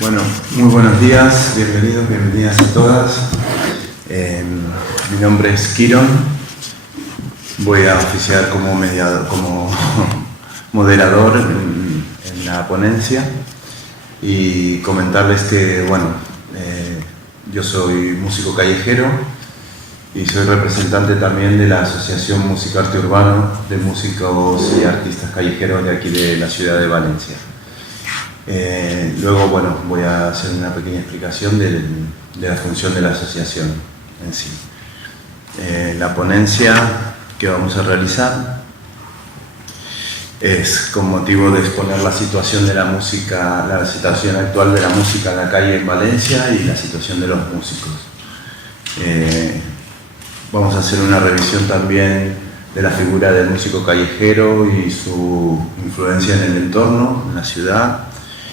Bueno, muy buenos días, bienvenidos, bienvenidas a todas. Mi nombre es Kiron, voy a oficiar como moderador en la ponencia y comentarles que, yo soy músico callejero y soy representante también de la Asociación Música Arte Urbano de músicos y artistas callejeros de aquí de la ciudad de Valencia. Luego, voy a hacer una pequeña explicación de la función de la asociación en sí. La ponencia que vamos a realizar es con motivo de exponer la situación de la música, la situación actual de la música en la calle en Valencia y la situación de los músicos. Vamos a hacer una revisión también de la figura del músico callejero y su influencia en el entorno, en la ciudad.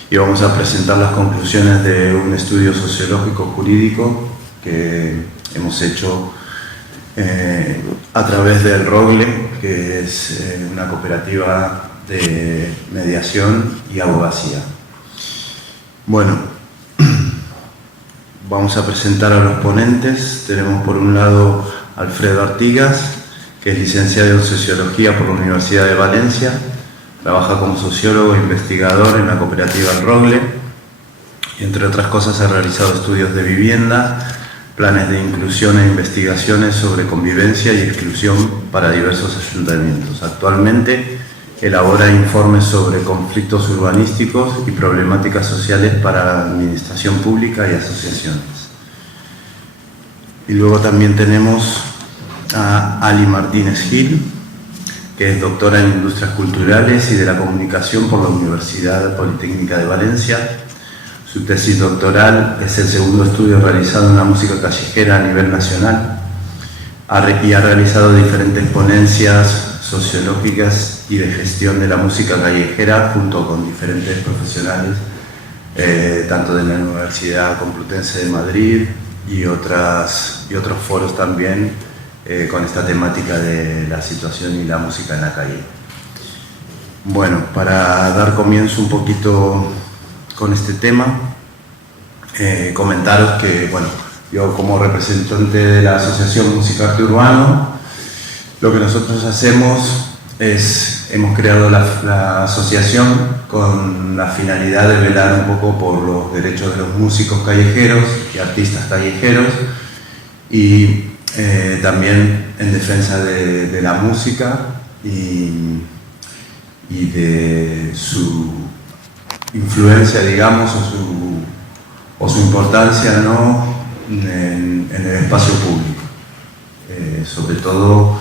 Y vamos a presentar las conclusiones de un estudio sociológico jurídico que hemos hecho a través del ROGLE, que es una cooperativa de mediación y abogacía. Bueno, vamos a presentar a los ponentes. Tenemos por un lado Alfredo Artigas, que es licenciado en Sociología por la Universidad de Valencia. Trabaja como sociólogo e investigador en la cooperativa El Rogle y, entre otras cosas, ha realizado estudios de vivienda, planes de inclusión e investigaciones sobre convivencia y exclusión para diversos ayuntamientos. Actualmente elabora informes sobre conflictos urbanísticos y problemáticas sociales para la administración pública y asociaciones. Y luego también tenemos a Ali Martínez Gil, que es doctora en Industrias Culturales y de la Comunicación por la Universidad Politécnica de Valencia. Su tesis doctoral es el segundo estudio realizado en la música callejera a nivel nacional y ha realizado diferentes ponencias sociológicas y de gestión de la música callejera junto con diferentes profesionales, tanto de la Universidad Complutense de Madrid y otros foros también, con esta temática de la situación y la música en la calle. Bueno, para dar comienzo un poquito con este tema, comentaros que, yo como representante de la Asociación Música Arte Urbano, lo que nosotros hacemos es, hemos creado la asociación con la finalidad de velar un poco por los derechos de los músicos callejeros y artistas callejeros y también en defensa de la música y de su influencia, digamos, o su importancia, ¿no?, en el espacio público, sobre todo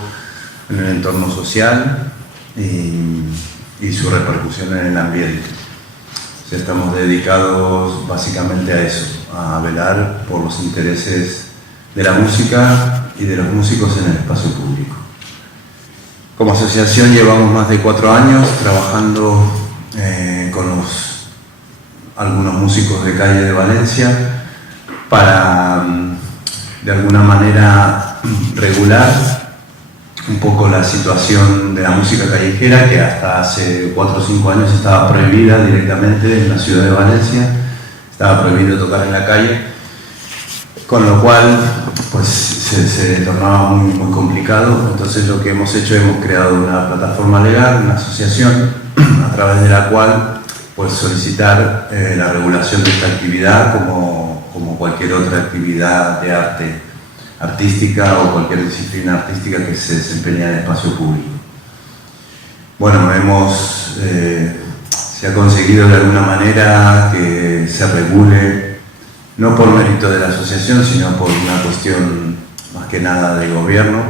en el entorno social y su repercusión en el ambiente. O sea, estamos dedicados básicamente a eso, a velar por los intereses de la música y de los músicos en el espacio público. Como asociación llevamos más de 4 años trabajando con algunos músicos de calle de Valencia para, de alguna manera, regular un poco la situación de la música callejera, que hasta hace 4 o 5 años estaba prohibida directamente en la ciudad de Valencia, estaba prohibido tocar en la calle, con lo cual pues se tornaba muy complicado. Entonces lo que hemos hecho, hemos creado una plataforma legal, una asociación, a través de la cual pues solicitar la regulación de esta actividad como cualquier otra actividad de arte artística o cualquier disciplina artística que se desempeña en el espacio público. Bueno, se ha conseguido de alguna manera que se regule, no por mérito de la asociación, sino por una cuestión más que nada de gobierno,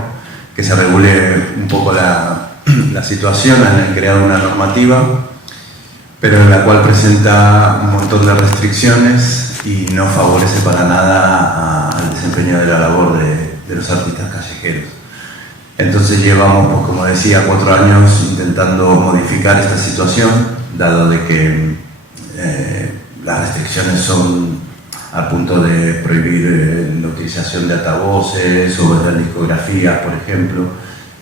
que se regule un poco la situación. Han creado una normativa, pero en la cual presenta un montón de restricciones y no favorece para nada al desempeño de la labor de los artistas callejeros. Entonces llevamos, pues, como decía, 4 años intentando modificar esta situación, dado de que las restricciones son al punto de prohibir la utilización de altavoces o de discografías, por ejemplo,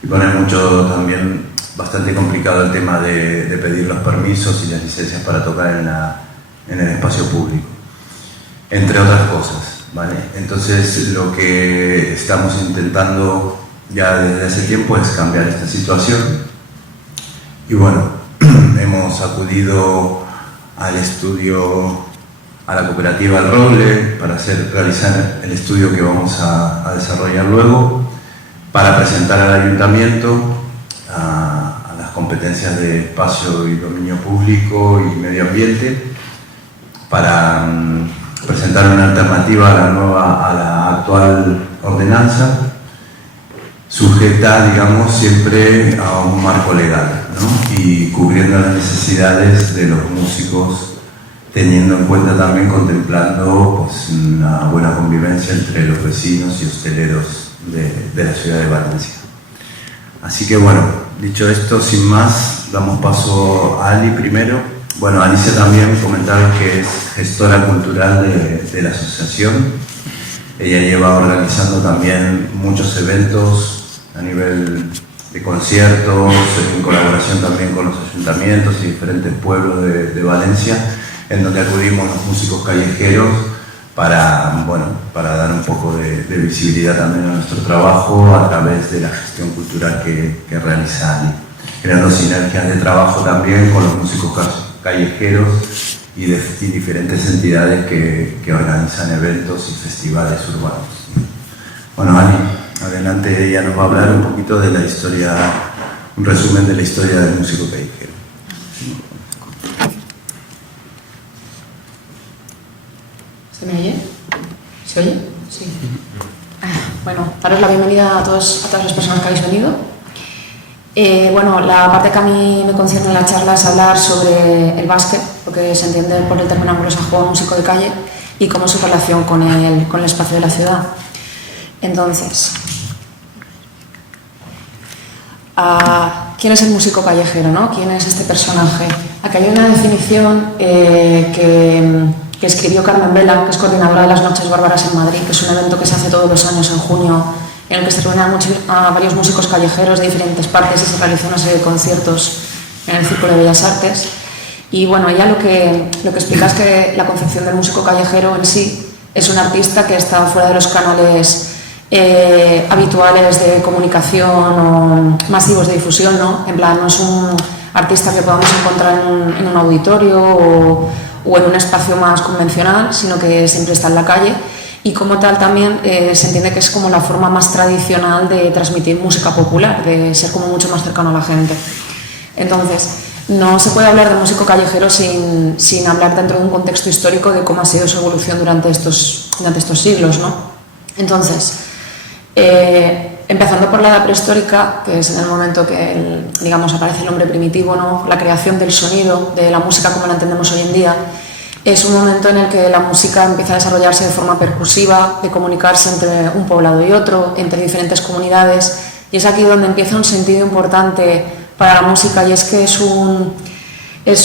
y poner mucho también bastante complicado el tema de pedir los permisos y las licencias para tocar en en el espacio público, entre otras cosas, ¿vale? Entonces lo que estamos intentando ya desde hace tiempo es cambiar esta situación y bueno, hemos acudido al estudio, a la cooperativa El Roble para realizar el estudio que vamos a desarrollar luego, para presentar al ayuntamiento a las competencias de espacio y dominio público y medio ambiente, para presentar una alternativa a la actual ordenanza, sujeta, digamos, siempre a un marco legal, ¿no? Y cubriendo las necesidades de los músicos, teniendo en cuenta también, contemplando pues, una buena convivencia entre los vecinos y hosteleros de la ciudad de Valencia. Así que bueno, dicho esto, sin más, damos paso a Ali primero. Bueno, Alicia también comentaron que es gestora cultural de la asociación. Ella lleva organizando también muchos eventos a nivel de conciertos, en colaboración también con los ayuntamientos y diferentes pueblos de Valencia, en donde acudimos los músicos callejeros para dar un poco de visibilidad también a nuestro trabajo a través de la gestión cultural que realiza Ali, creando sinergias de trabajo también con los músicos callejeros y diferentes entidades que organizan eventos y festivales urbanos. Bueno, Ali, adelante, ella nos va a hablar un poquito de la historia, un resumen de la historia del músico callejero. ¿Se me oye? ¿Se oye? Sí. Bueno, daros la bienvenida a todas las personas que habéis venido. Bueno, la parte que a mí me concierne en la charla es hablar sobre el básquet, lo que se entiende por el término anglosajón músico de calle, y cómo es su relación con el espacio de la ciudad. Entonces, ¿quién es el músico callejero, no? ¿Quién es este personaje? Aquí hay una definición que escribió Carmen Vela, que es coordinadora de las Noches Bárbaras en Madrid, que es un evento que se hace todos los años en junio, en el que se reúnen a varios músicos callejeros de diferentes partes y se realiza una serie de conciertos en el Círculo de Bellas Artes. Y bueno, ella lo que explica es que la concepción del músico callejero en sí es un artista que está fuera de los canales habituales de comunicación o masivos de difusión, ¿no? En plan, no es un artista que podamos encontrar en un auditorio o en un espacio más convencional, sino que siempre está en la calle, y como tal también se entiende que es como la forma más tradicional de transmitir música popular, de ser como mucho más cercano a la gente. Entonces, no se puede hablar de músico callejero sin hablar dentro de un contexto histórico de cómo ha sido su evolución durante estos siglos, ¿no? Entonces, empezando por la edad prehistórica, que es en el momento que digamos, aparece el hombre primitivo, ¿no? La creación del sonido, de la música como la entendemos hoy en día, es un momento en el que la música empieza a desarrollarse de forma percusiva, de comunicarse entre un poblado y otro, entre diferentes comunidades, y es aquí donde empieza un sentido importante para la música, y es que es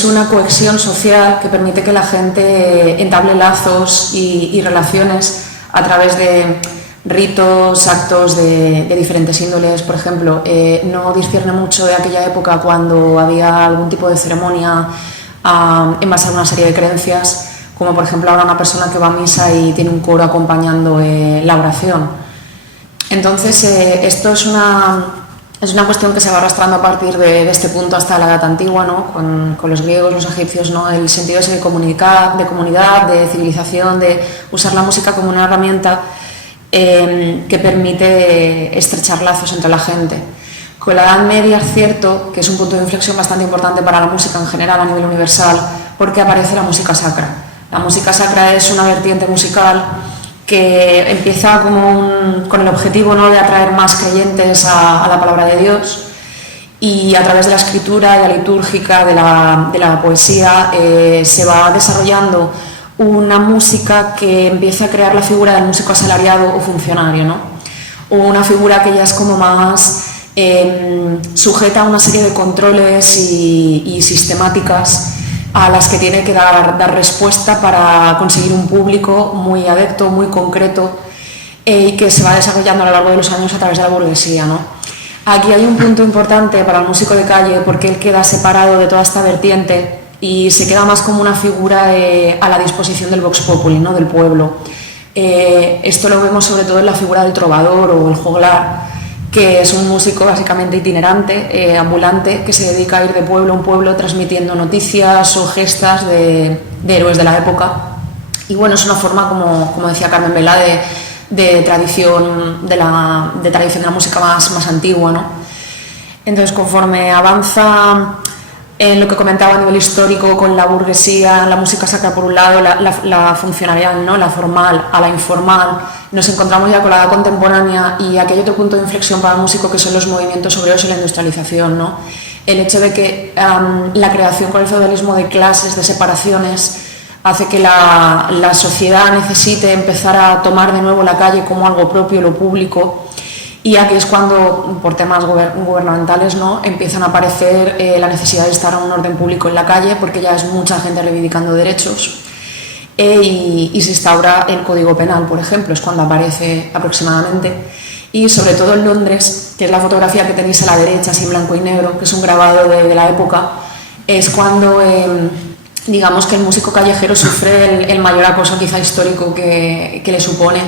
una cohesión social que permite que la gente entable lazos y relaciones a través de ritos, actos de diferentes índoles. Por ejemplo, no discierne mucho de aquella época cuando había algún tipo de ceremonia en base a una serie de creencias, como por ejemplo ahora una persona que va a misa y tiene un coro acompañando la oración. Entonces, esto es una cuestión que se va arrastrando a partir de este punto hasta la edad antigua, ¿no? Con los griegos, los egipcios, ¿no? El sentido ese de comunidad, de civilización, de usar la música como una herramienta que permite estrechar lazos entre la gente. Con la Edad Media es cierto que es un punto de inflexión bastante importante para la música en general a nivel universal, porque aparece la música sacra. La música sacra es una vertiente musical que empieza con el objetivo, ¿no? De atraer más creyentes a la palabra de Dios, y a través de la escritura, de la litúrgica, de la poesía, se va desarrollando una música que empieza a crear la figura del músico asalariado o funcionario, ¿no? Una figura que ya es como más sujeta a una serie de controles y sistemáticas a las que tiene que dar respuesta para conseguir un público muy adepto, muy concreto, y que se va desarrollando a lo largo de los años a través de la burguesía, ¿no? Aquí hay un punto importante para el músico de calle, porque él queda separado de toda esta vertiente y se queda más como una figura a la disposición del vox populi, ¿no? Del pueblo. Esto lo vemos sobre todo en la figura del trovador o el joglar, que es un músico básicamente itinerante, ambulante, que se dedica a ir de pueblo en pueblo transmitiendo noticias o gestas de héroes de la época. Y bueno, es una forma, como decía Carmen Vela, de tradición de la música más antigua, ¿no? Entonces, conforme avanza en lo que comentaba a nivel histórico con la burguesía, la música sacra por un lado, la funcionarial, ¿no? La formal, a la informal, nos encontramos ya con la edad contemporánea y aquí hay otro punto de inflexión para el músico que son los movimientos obreros y la industrialización, ¿no? El hecho de que la creación con el feudalismo de clases, de separaciones, hace que la sociedad necesite empezar a tomar de nuevo la calle como algo propio, lo público, y aquí es cuando, por temas gubernamentales, ¿no? Empiezan a aparecer la necesidad de estar a un orden público en la calle, porque ya es mucha gente reivindicando derechos, y se instaura el Código Penal, por ejemplo, es cuando aparece aproximadamente, y sobre todo en Londres, que es la fotografía que tenéis a la derecha, así en blanco y negro, que es un grabado de la época, es cuando digamos que el músico callejero sufre el mayor acoso quizá histórico que le supone,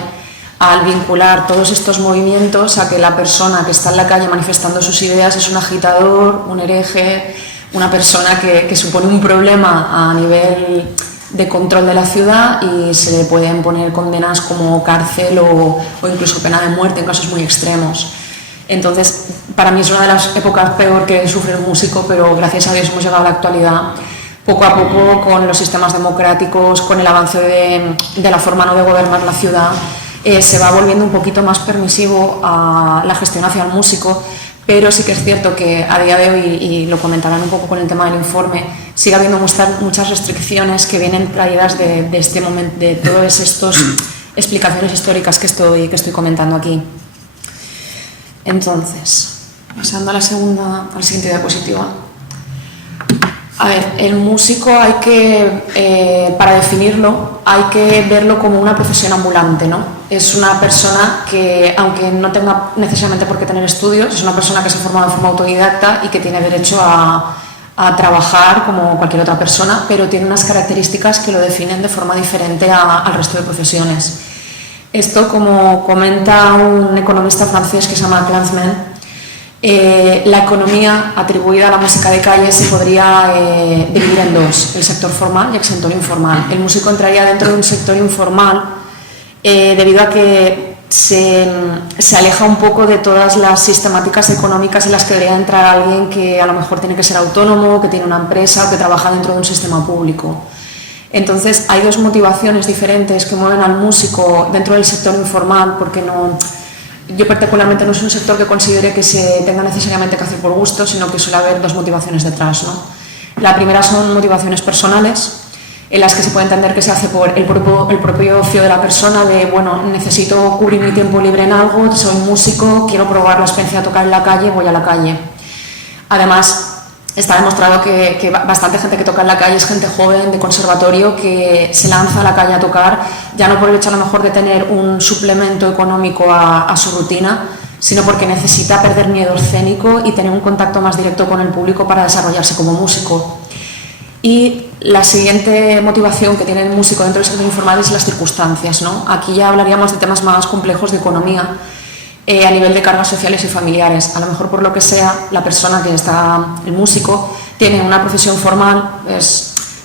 al vincular todos estos movimientos a que la persona que está en la calle manifestando sus ideas es un agitador, un hereje, una persona que supone un problema a nivel de control de la ciudad y se le pueden poner condenas como cárcel o incluso pena de muerte en casos muy extremos. Entonces, para mí es una de las épocas peor que sufre el músico, pero gracias a Dios hemos llegado a la actualidad poco a poco con los sistemas democráticos, con el avance de la forma, ¿no?, de gobernar la ciudad. Se va volviendo un poquito más permisivo a la gestión hacia el músico, pero sí que es cierto que a día de hoy, y lo comentarán un poco con el tema del informe, sigue habiendo muchas restricciones que vienen traídas de este momento, de todas estas explicaciones históricas que estoy comentando aquí. Entonces, pasando a la siguiente diapositiva. A ver, el músico para definirlo, hay que verlo como una profesión ambulante, ¿no? Es una persona que, aunque no tenga necesariamente por qué tener estudios, es una persona que se ha formado de forma autodidacta y que tiene derecho a trabajar como cualquier otra persona, pero tiene unas características que lo definen de forma diferente al resto de profesiones. Esto, como comenta un economista francés que se llama Clansman, la economía atribuida a la música de calle se podría dividir en dos, el sector formal y el sector informal. El músico entraría dentro de un sector informal debido a que se aleja un poco de todas las sistemáticas económicas en las que debería entrar alguien que a lo mejor tiene que ser autónomo, que tiene una empresa o que trabaja dentro de un sistema público. Entonces hay dos motivaciones diferentes que mueven al músico dentro del sector informal, porque yo particularmente no es un sector que considere que se tenga necesariamente que hacer por gusto, sino que suele haber dos motivaciones detrás, ¿no? La primera son motivaciones personales, en las que se puede entender que se hace por el propio ocio de la persona, de, bueno, necesito cubrir mi tiempo libre en algo, soy músico, quiero probar la experiencia de tocar en la calle, voy a la calle. Además, está demostrado que bastante gente que toca en la calle es gente joven, de conservatorio, que se lanza a la calle a tocar, ya no por el hecho a lo mejor de tener un suplemento económico a su rutina, sino porque necesita perder miedo escénico y tener un contacto más directo con el público para desarrollarse como músico. Y la siguiente motivación que tiene el músico dentro del sector informal es las circunstancias, ¿no? Aquí ya hablaríamos de temas más complejos de economía, a nivel de cargas sociales y familiares. A lo mejor por lo que sea, la persona que está, el músico, tiene una profesión formal,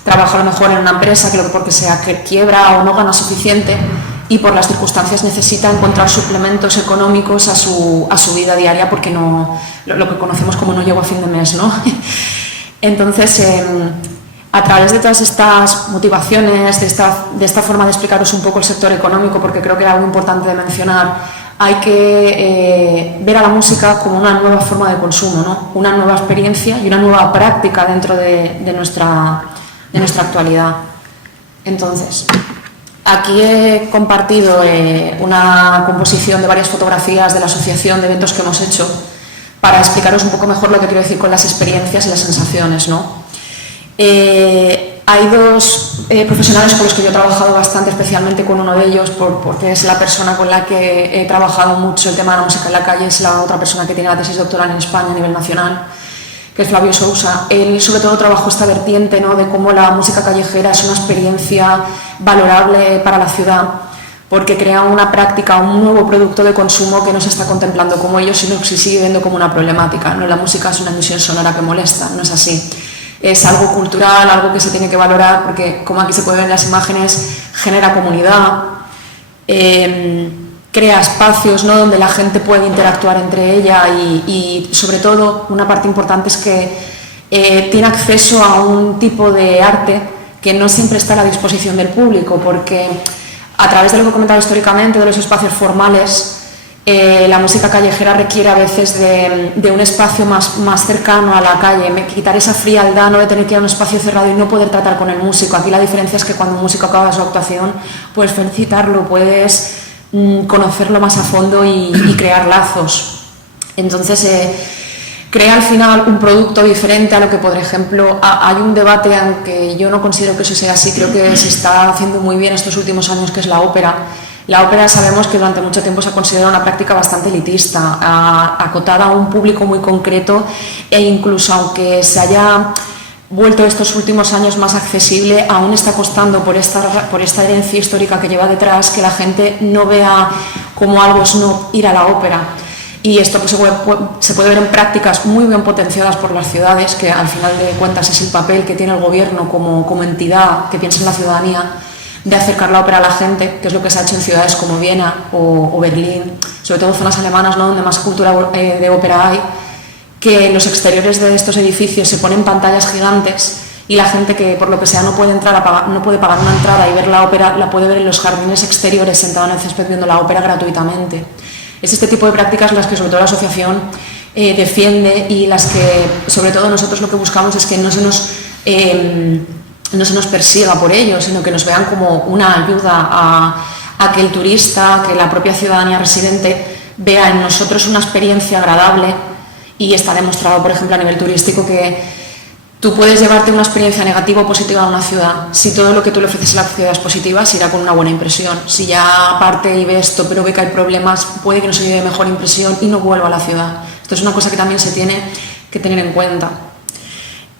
trabaja a lo mejor en una empresa que porque sea que quiebra o no gana suficiente y por las circunstancias necesita encontrar suplementos económicos a su vida diaria porque no, lo que conocemos como no llego a fin de mes, ¿no? Entonces, a través de todas estas motivaciones, de esta forma de explicaros un poco el sector económico, porque creo que era algo importante de mencionar, hay que ver a la música como una nueva forma de consumo, ¿no? Una nueva experiencia y una nueva práctica dentro de nuestra actualidad. Entonces, aquí he compartido una composición de varias fotografías de la asociación de eventos que hemos hecho para explicaros un poco mejor lo que quiero decir con las experiencias y las sensaciones, ¿no? Hay dos profesionales con los que yo he trabajado bastante, especialmente con uno de ellos, porque es la persona con la que he trabajado mucho el tema de la música en la calle, es la otra persona que tiene la tesis doctoral en España a nivel nacional, que es Flavio Sousa. Él sobre todo trabajó esta vertiente, ¿no?, de cómo la música callejera es una experiencia valorable para la ciudad, porque crea una práctica, un nuevo producto de consumo que no se está contemplando como ello, sino que se sigue viendo como una problemática, ¿no? La música es una emisión sonora que molesta, no es así. Es algo cultural, algo que se tiene que valorar, porque como aquí se puede ver en las imágenes, genera comunidad, crea espacios, ¿no?, donde la gente puede interactuar entre ella y sobre todo una parte importante es que tiene acceso a un tipo de arte que no siempre está a la disposición del público, porque a través de lo que he comentado históricamente, de los espacios formales, la música callejera requiere a veces de un espacio más cercano a la calle, quitar esa frialdad, no de tener que ir a un espacio cerrado y no poder tratar con el músico. Aquí la diferencia es que cuando un músico acaba su actuación, puedes felicitarlo, puedes conocerlo más a fondo y crear lazos. Entonces, crea al final un producto diferente a lo que, por ejemplo, hay un debate, aunque yo no considero que eso sea así, creo que se está haciendo muy bien estos últimos años, que es la ópera. La ópera sabemos que durante mucho tiempo se ha considerado una práctica bastante elitista, acotada a un público muy concreto, e incluso aunque se haya vuelto estos últimos años más accesible, aún está costando por esta herencia histórica que lleva detrás, que la gente no vea como algo snob ir a la ópera. Y esto pues, se puede ver en prácticas muy bien potenciadas por las ciudades, que al final de cuentas es el papel que tiene el gobierno como entidad que piensa en la ciudadanía, de acercar la ópera a la gente, que es lo que se ha hecho en ciudades como Viena o Berlín, sobre todo zonas alemanas, ¿no?, donde más cultura de ópera hay, que en los exteriores de estos edificios se ponen pantallas gigantes y la gente que por lo que sea no puede pagar una entrada y ver la ópera, la puede ver en los jardines exteriores sentada en el césped viendo la ópera gratuitamente. Es este tipo de prácticas las que sobre todo la asociación defiende, y las que sobre todo nosotros lo que buscamos es que no se nos persiga por ello, sino que nos vean como una ayuda a que el turista, que la propia ciudadanía residente vea en nosotros una experiencia agradable. Y está demostrado, por ejemplo, a nivel turístico, que tú puedes llevarte una experiencia negativa o positiva a una ciudad. Si todo lo que tú le ofreces a la ciudad es positiva, se irá con una buena impresión. Si ya parte y ve esto, pero ve que hay problemas, puede que no se lleve mejor impresión y no vuelva a la ciudad. Esto es una cosa que también se tiene que tener en cuenta.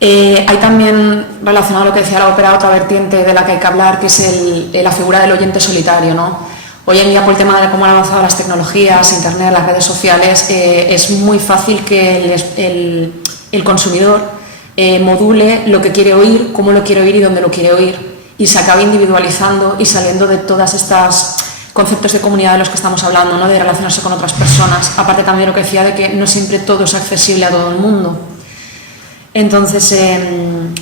Hay también, relacionado a lo que decía la ópera, otra vertiente de la que hay que hablar, que es la figura del oyente solitario, ¿no? Hoy en día, por el tema de cómo han avanzado las tecnologías, internet, las redes sociales, es muy fácil que el consumidor module lo que quiere oír, cómo lo quiere oír y dónde lo quiere oír, y se acabe individualizando y saliendo de todas estas conceptos de comunidad de los que estamos hablando, ¿no?, de relacionarse con otras personas. Aparte también de lo que decía de que no siempre todo es accesible a todo el mundo. Entonces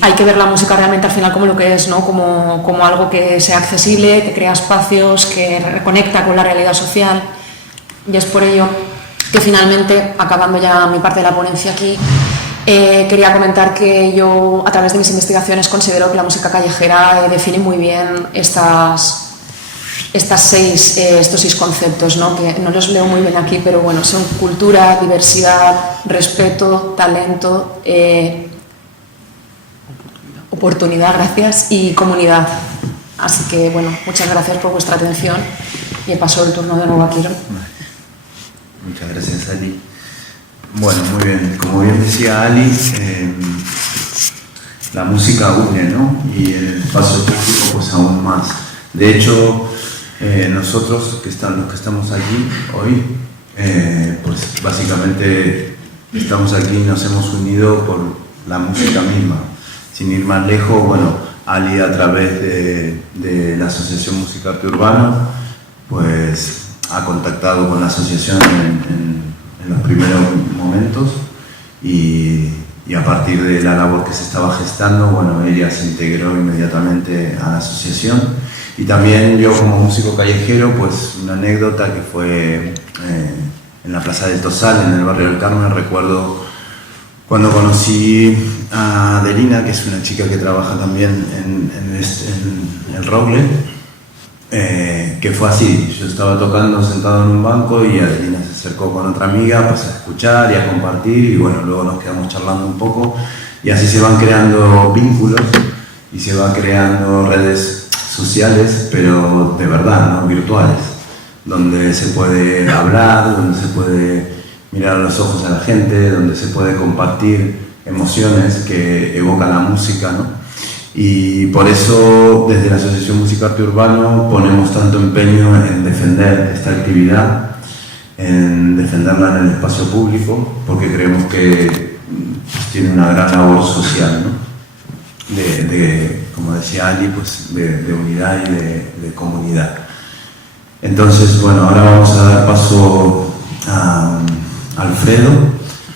hay que ver la música realmente al final como lo que es, ¿no?, como algo que sea accesible, que crea espacios, que reconecta con la realidad social. Y es por ello que finalmente, acabando ya mi parte de la ponencia aquí, quería comentar que yo, a través de mis investigaciones, considero que la música callejera define muy bien estos seis conceptos, ¿no?, que no los leo muy bien aquí, pero bueno, son cultura, diversidad, respeto, talento, oportunidad, gracias, y comunidad. Así que bueno, muchas gracias por vuestra atención y paso el turno de nuevo a Quiro. Muchas gracias, Ali. Bueno, muy bien, como bien decía Ali, la música une, ¿no?, y en el espacio público pues aún más. De hecho, nosotros los que estamos aquí hoy, pues básicamente estamos aquí y nos hemos unido por la música misma. Sin ir más lejos, bueno, Ali, a través de la Asociación Música Arte Urbano, pues ha contactado con la asociación en los primeros momentos, y a partir de la labor que se estaba gestando, bueno, ella se integró inmediatamente a la asociación. Y también yo, como músico callejero, pues una anécdota que fue en la Plaza del Tosal, en el barrio del Carmen. Recuerdo cuando conocí a Adelina, que es una chica que trabaja también en el Roble, que fue así. Yo estaba tocando sentado en un banco y Adelina se acercó con otra amiga pues, a escuchar y a compartir, y bueno, luego nos quedamos charlando un poco, y así se van creando vínculos y se van creando redes sociales, pero de verdad, no virtuales, donde se puede hablar, donde se puede mirar a los ojos a la gente, donde se puede compartir emociones que evoca la música, ¿no? Y por eso desde la Asociación Música Arte Urbano ponemos tanto empeño en defender esta actividad, en defenderla en el espacio público, porque creemos que tiene una gran labor social, ¿no? Como decía Ali, pues de unidad y de comunidad. Entonces, bueno, ahora vamos a dar paso a Alfredo,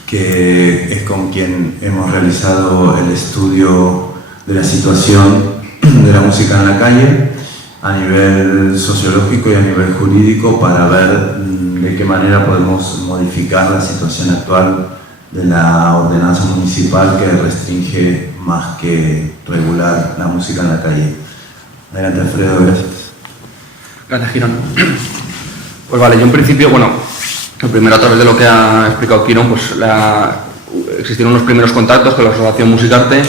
que es con quien hemos realizado el estudio de la situación de la música en la calle a nivel sociológico y a nivel jurídico, para ver de qué manera podemos modificar la situación actual de la ordenanza municipal que restringe más que regular la música en la calle. Adelante, Alfredo, gracias. Gracias, Girón. Pues vale, yo en principio, bueno, primero a través de lo que ha explicado Quirón, pues existieron unos primeros contactos con la Asociación Musicarte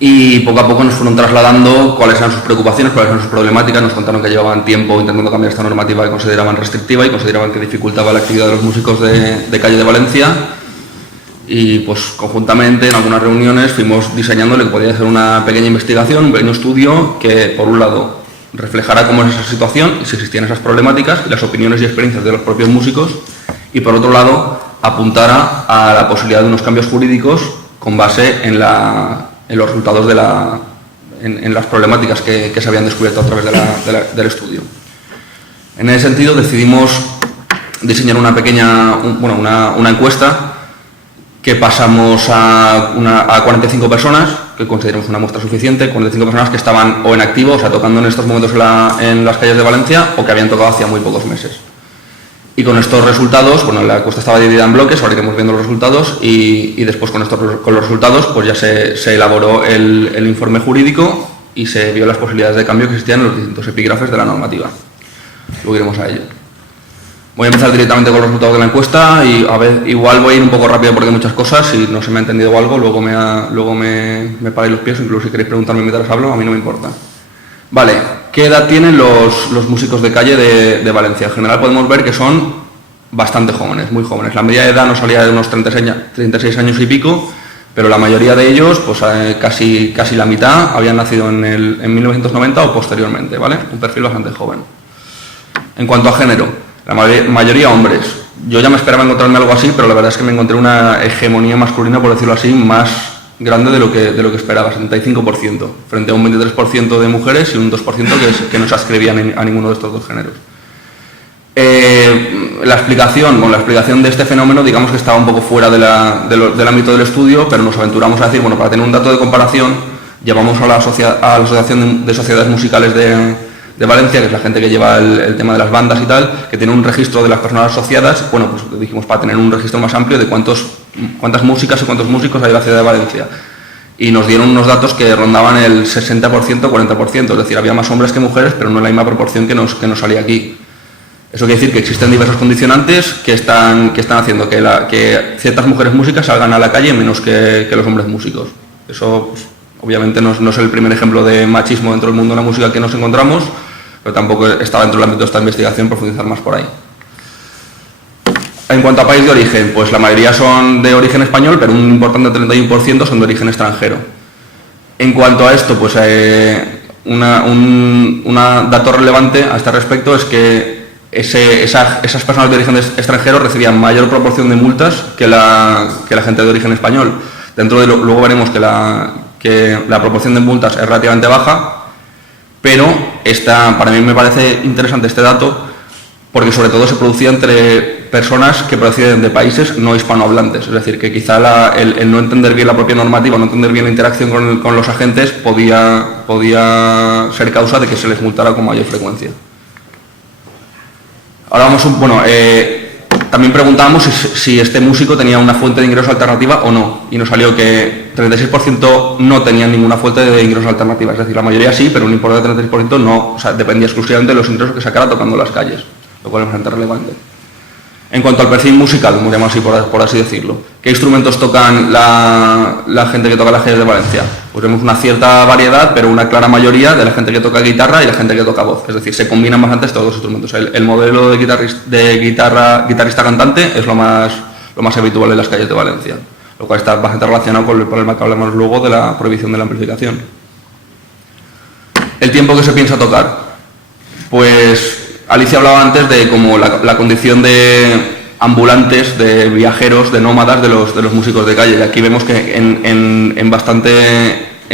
y poco a poco nos fueron trasladando cuáles eran sus preocupaciones, cuáles eran sus problemáticas. Nos contaron que llevaban tiempo intentando cambiar esta normativa que consideraban restrictiva y consideraban que dificultaba la actividad de los músicos de calle de Valencia. Y pues conjuntamente en algunas reuniones fuimos diseñando lo que podía ser una pequeña investigación, un pequeño estudio que por un lado reflejara cómo es esa situación y si existían esas problemáticas y las opiniones y experiencias de los propios músicos, y por otro lado apuntara a la posibilidad de unos cambios jurídicos con base en los resultados en las problemáticas que se habían descubierto a través del estudio. En ese sentido decidimos diseñar una pequeña una encuesta que pasamos a 45 personas, que consideramos una muestra suficiente, 45 personas que estaban o en activo, o sea, tocando en estos momentos en las calles de Valencia, o que habían tocado hacía muy pocos meses. Y con estos resultados, bueno, la encuesta estaba dividida en bloques, ahora iremos viendo los resultados, y después con los resultados pues ya se elaboró el informe jurídico y se vio las posibilidades de cambio que existían en los distintos epígrafes de la normativa. Luego iremos a ello. Voy a empezar directamente con los resultados de la encuesta y a ver, igual voy a ir un poco rápido porque hay muchas cosas, si no se me ha entendido algo, luego me paráis los pies, incluso si queréis preguntarme mientras hablo, a mí no me importa. Vale, ¿qué edad tienen los músicos de calle de Valencia? En general podemos ver que son bastante jóvenes, muy jóvenes. La media de edad nos salía de unos 36 años y pico, pero la mayoría de ellos, pues casi la mitad, habían nacido en 1990 o posteriormente, ¿vale? Un perfil bastante joven. En cuanto a género, la mayoría hombres. Yo ya me esperaba encontrarme algo así, pero la verdad es que me encontré una hegemonía masculina, por decirlo así, más grande de lo que esperaba, 75%, frente a un 23% de mujeres y un 2% que no se ascribían a ninguno de estos dos géneros. La explicación de este fenómeno, digamos que estaba un poco fuera del ámbito del estudio, pero nos aventuramos a decir, bueno, para tener un dato de comparación, llevamos a la Asociación de Sociedades Musicales de Valencia, que es la gente que lleva el tema de las bandas y tal, que tiene un registro de las personas asociadas. Bueno, pues dijimos para tener un registro más amplio de cuántas músicas y cuántos músicos hay en la ciudad de Valencia. Y nos dieron unos datos que rondaban el 60%, 40%, es decir, había más hombres que mujeres, pero no en la misma proporción que nos salía aquí. Eso quiere decir que existen diversos condicionantes que están haciendo que ciertas mujeres músicas salgan a la calle menos que los hombres músicos. Eso, pues, obviamente, no es el primer ejemplo de machismo dentro del mundo de la música que nos encontramos, pero tampoco está dentro del ámbito de esta investigación profundizar más por ahí. En cuanto a país de origen, pues la mayoría son de origen español, pero un importante 31% son de origen extranjero. En cuanto a esto, pues un dato relevante a este respecto es que esas personas de origen extranjero recibían mayor proporción de multas que la gente de origen español. Luego veremos que la proporción de multas es relativamente baja, pero para mí me parece interesante este dato porque sobre todo se producía entre personas que proceden de países no hispanohablantes, es decir, que quizá el no entender bien la propia normativa, no entender bien la interacción con los agentes podía ser causa de que se les multara con mayor frecuencia. Ahora también preguntábamos si este músico tenía una fuente de ingresos alternativa o no, y nos salió que 36% no tenían ninguna fuente de ingresos alternativa, es decir, la mayoría sí, pero un importante 36% no, o sea, dependía exclusivamente de los ingresos que sacara tocando las calles, lo cual es bastante relevante. En cuanto al perfil musical, como llamamos así por así decirlo, ¿qué instrumentos tocan la gente que toca las calles de Valencia? Pues vemos una cierta variedad, pero una clara mayoría de la gente que toca guitarra y la gente que toca voz. Es decir, se combinan bastante estos dos instrumentos. El modelo de guitarrista cantante es lo más habitual en las calles de Valencia. lo cual está bastante relacionado con el problema que hablamos luego de la prohibición de la amplificación. El tiempo que se piensa tocar. Pues Alicia hablaba antes de como la condición de ambulantes, de viajeros, de nómadas de los músicos de calle, y aquí vemos que en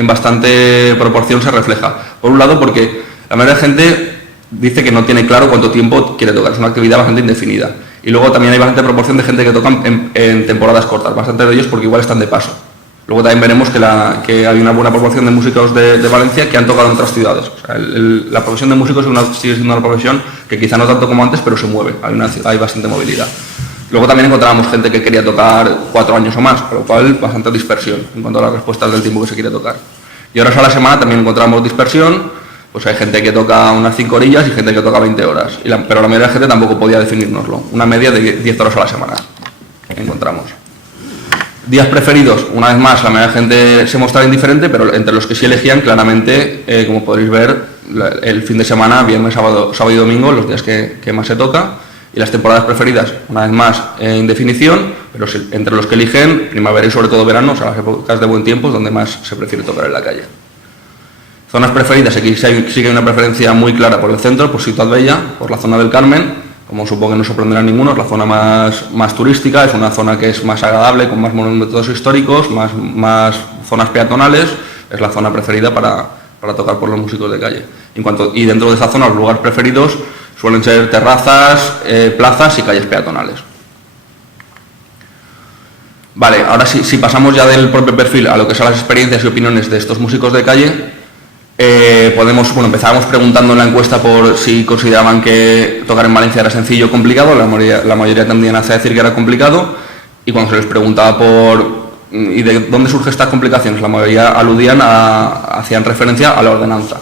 bastante proporción se refleja. Por un lado, porque la mayoría de gente dice que no tiene claro cuánto tiempo quiere tocar, es una actividad bastante indefinida. Y luego también hay bastante proporción de gente que toca en temporadas cortas, bastante de ellos porque igual están de paso. Luego también veremos que hay una buena proporción de músicos de Valencia que han tocado en otras ciudades. O sea, la profesión de músicos sigue siendo una profesión que quizá no tanto como antes, pero se mueve, hay bastante movilidad. Luego también encontrábamos gente que quería tocar 4 años o más, con lo cual bastante dispersión en cuanto a las respuestas del tiempo que se quiere tocar. Y horas a la semana también encontramos dispersión, pues hay gente que toca unas 5 orillas y gente que toca 20 horas, pero la mayoría de la gente tampoco podía definirnoslo, una media de 10 horas a la semana encontramos. Días preferidos, una vez más, la mayoría de gente se mostraba indiferente, pero entre los que sí elegían, claramente, como podréis ver, el fin de semana, viernes, sábado y domingo, los días que más se toca. Y las temporadas preferidas, una vez más, en definición, pero entre los que eligen, primavera y sobre todo verano, o sea, las épocas de buen tiempo es donde más se prefiere tocar en la calle. Zonas preferidas, aquí sí hay una preferencia muy clara por el centro, por Ciutat Bella, por la zona del Carmen. Como supongo que no sorprenderá a ninguno, es la zona más turística, es una zona que es más agradable, con más monumentos históricos, más zonas peatonales, es la zona preferida para tocar por los músicos de calle. Y dentro de esa zona, los lugares preferidos suelen ser terrazas, plazas y calles peatonales. Vale, ahora si pasamos ya del propio perfil a lo que son las experiencias y opiniones de estos músicos de calle, empezábamos preguntando en la encuesta por si consideraban que tocar en Valencia era sencillo o complicado. La mayoría tendían a decir que era complicado, y cuando se les preguntaba ¿y de dónde surgen estas complicaciones?, la mayoría hacían referencia a la ordenanza.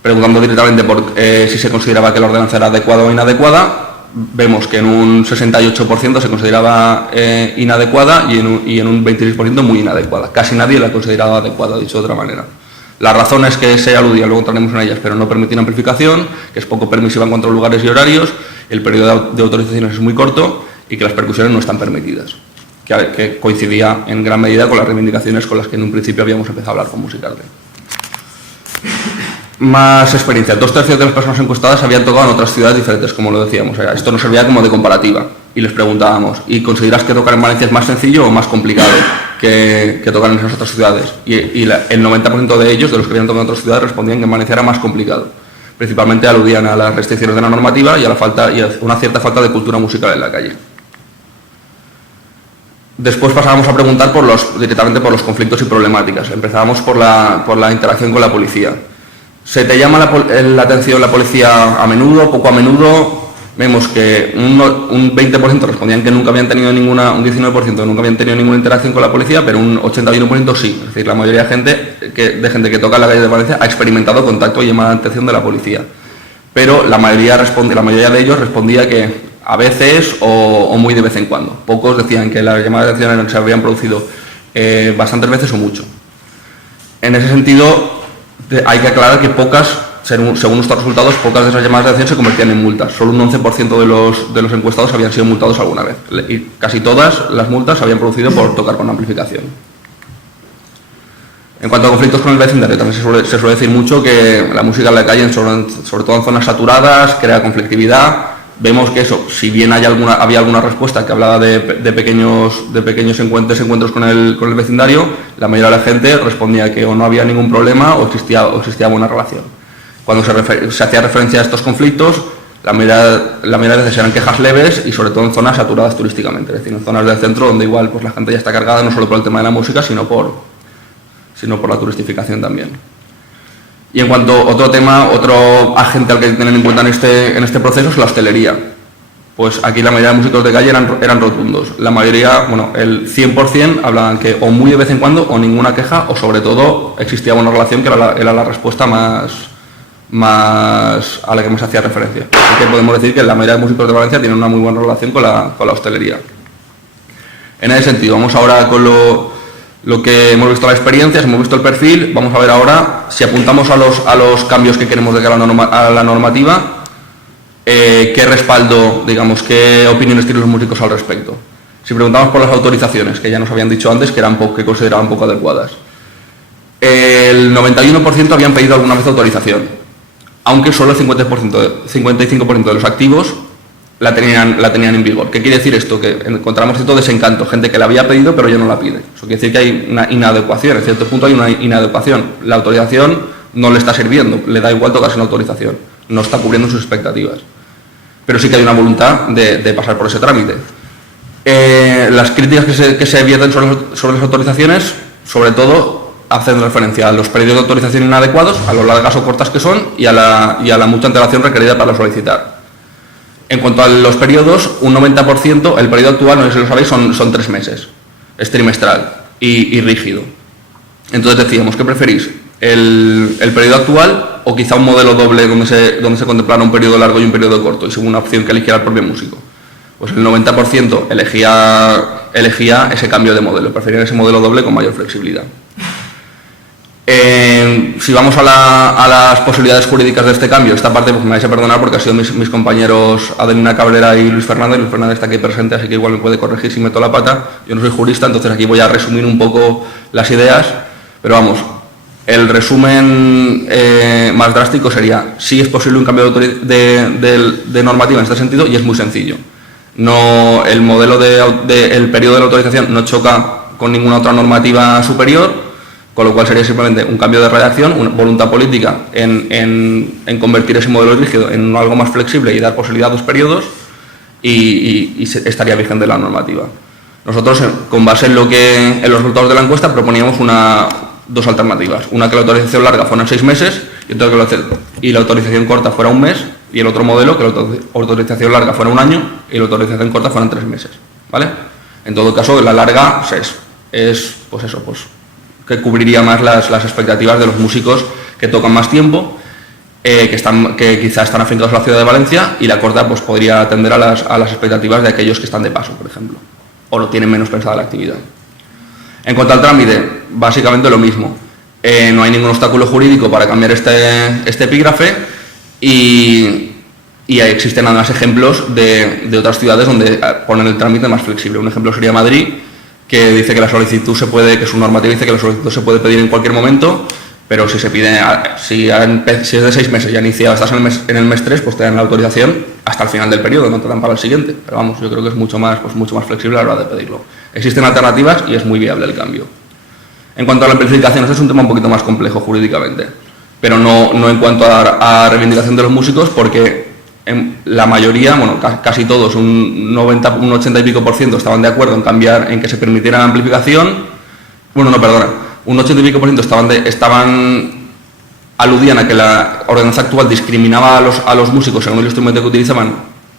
Preguntando directamente por si se consideraba que la ordenanza era adecuada o inadecuada, vemos que en un 68% se consideraba inadecuada y en un 26% muy inadecuada. Casi nadie la consideraba adecuada, dicho de otra manera. Las razones que se aludían, luego entraremos en ellas, pero no permitir amplificación, que es poco permisiva en cuanto a lugares y horarios, el periodo de autorizaciones es muy corto y que las percusiones no están permitidas, que coincidía en gran medida con las reivindicaciones con las que en un principio habíamos empezado a hablar con Musicarte. Más experiencia. 2/3 de las personas encuestadas habían tocado en otras ciudades diferentes, como lo decíamos. Esto nos servía como de comparativa. Y les preguntábamos, ¿y consideras que tocar en Valencia es más sencillo o más complicado que tocar en esas otras ciudades? Y el 90% de ellos, de los que habían tocado en otras ciudades, respondían que en Valencia era más complicado. Principalmente aludían a las restricciones de la normativa y a una cierta falta de cultura musical en la calle. Después pasábamos a preguntar directamente por los conflictos y problemáticas. Empezábamos por la interacción con la policía. ¿Se te llama la atención la policía a menudo, poco a menudo? Vemos que un 20% respondían que nunca habían tenido un 19% que nunca habían tenido ninguna interacción con la policía, pero un 81% sí. Es decir, la mayoría de gente que toca en la calle de Valencia ha experimentado contacto y llamada de atención de la policía. Pero la mayoría de ellos respondía que a veces o muy de vez en cuando. Pocos decían que las llamadas de atención se habían producido bastantes veces o mucho. En ese sentido, hay que aclarar que según nuestros resultados, pocas de esas llamadas de atención se convertían en multas. Solo un 11% de los encuestados habían sido multados alguna vez. Y casi todas las multas se habían producido por tocar con amplificación. En cuanto a conflictos con el vecindario, también se suele decir mucho que la música en la calle, sobre todo en zonas saturadas, crea conflictividad. Vemos que si bien había alguna respuesta que hablaba de pequeños encuentros con el vecindario, la mayoría de la gente respondía que o no había ningún problema o existía buena relación. Cuando se hacía referencia a estos conflictos, la mayoría de veces eran quejas leves y sobre todo en zonas saturadas turísticamente, es decir, en zonas del centro donde igual pues la gente ya está cargada no solo por el tema de la música, sino por la turistificación también. Y en cuanto a otro agente al que hay que tener en cuenta en este proceso es la hostelería. Pues aquí la mayoría de músicos de calle eran rotundos. La mayoría, el 100% hablaban que o muy de vez en cuando o ninguna queja, o sobre todo existía una relación que era la respuesta más a la que más hacía referencia. Así que podemos decir que la mayoría de músicos de Valencia tienen una muy buena relación con la hostelería. En ese sentido, vamos ahora con lo que hemos visto la experiencia, hemos visto el perfil. Vamos a ver ahora si apuntamos a los cambios que queremos de cara a la normativa, qué respaldo, digamos, qué opiniones tienen los músicos al respecto. Si preguntamos por las autorizaciones, que ya nos habían dicho antes que consideraban poco adecuadas, el 91% habían pedido alguna vez autorización, aunque solo el 55% de los activos la tenían en vigor. ¿Qué quiere decir esto? Que encontramos cierto desencanto, gente que la había pedido pero ya no la pide. Eso quiere decir que hay una inadecuación, en cierto punto hay una inadecuación. La autorización no le está sirviendo, le da igual tocarse una autorización, no está cubriendo sus expectativas. Pero sí que hay una voluntad de pasar por ese trámite. Las críticas que se vierten sobre las autorizaciones, sobre todo, hacen referencia a los periodos de autorización inadecuados, a lo largas o cortas que son y a la mucha antelación requerida para solicitar. En cuanto a los periodos, un 90%, el periodo actual, no sé si lo sabéis, son 3 meses, es trimestral y rígido. Entonces decíamos, ¿qué preferís? ¿El periodo actual o quizá un modelo doble donde se contemplara un periodo largo y un periodo corto y según una opción que eligiera el propio músico? Pues el 90% elegía ese cambio de modelo, preferían ese modelo doble con mayor flexibilidad. Si vamos a las posibilidades jurídicas de este cambio, esta parte pues me vais a perdonar porque han sido mis compañeros Adelina Cabrera y Luis Fernández. Luis Fernández está aquí presente, así que igual me puede corregir si meto la pata. Yo no soy jurista, entonces aquí voy a resumir un poco las ideas, pero vamos, el resumen más drástico sería: sí es posible un cambio de normativa en este sentido y es muy sencillo. No, el modelo el periodo de la autorización no choca con ninguna otra normativa superior, con lo cual sería simplemente un cambio de redacción, una voluntad política en convertir ese modelo rígido en algo más flexible y dar posibilidad a 2 periodos y estaría vigente la normativa. Nosotros, con base en los resultados de la encuesta, proponíamos 2 alternativas. Una, que la autorización larga fueran 6 meses y la autorización corta fuera 1 mes, y el otro modelo, que la autorización larga fuera 1 año y la autorización corta fueran 3 meses. ¿Vale? En todo caso, la larga es que cubriría más las expectativas de los músicos que tocan más tiempo, que quizá están afincados a la ciudad de Valencia, y la corta pues podría atender a las expectativas de aquellos que están de paso, por ejemplo, o no tienen menos pensada la actividad. En cuanto al trámite, básicamente lo mismo. No hay ningún obstáculo jurídico para cambiar este epígrafe y existen además ejemplos de otras ciudades donde ponen el trámite más flexible. Un ejemplo sería Madrid, que dice que la solicitud que su normativa dice que la solicitud se puede pedir en cualquier momento, pero si se pide, si es de 6 meses y estás en el mes 3, pues te dan la autorización hasta el final del periodo, no te dan para el siguiente. Pero vamos, yo creo que es mucho más flexible a la hora de pedirlo. Existen alternativas y es muy viable el cambio. En cuanto a la amplificación, este es un tema un poquito más complejo jurídicamente, pero no en cuanto a reivindicación de los músicos, porque la mayoría, bueno, casi todos, un 80 y pico % estaban de acuerdo en que se permitiera la amplificación. Bueno, no, perdona, un 80 y pico % aludían a que la ordenanza actual discriminaba a los músicos según el instrumento que utilizaban,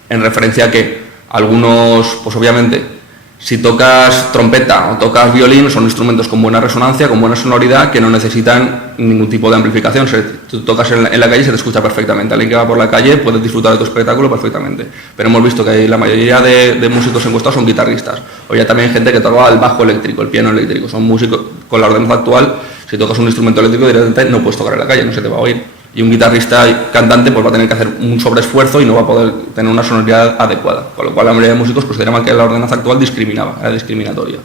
en referencia a que algunos, pues obviamente, si tocas trompeta o tocas violín, son instrumentos con buena resonancia, con buena sonoridad, que no necesitan ningún tipo de amplificación. Tú tocas en la calle y se te escucha perfectamente. Alguien que va por la calle puede disfrutar de tu espectáculo perfectamente. Pero hemos visto que la mayoría de músicos encuestados son guitarristas. O ya también hay gente que toca el bajo eléctrico, el piano eléctrico. Son músicos, con la ordenanza actual, si tocas un instrumento eléctrico directamente no puedes tocar en la calle, no se te va a oír. Y un guitarrista y cantante pues va a tener que hacer un sobreesfuerzo y no va a poder tener una sonoridad adecuada, con lo cual la mayoría de músicos consideraban que la ordenanza actual era discriminatoria.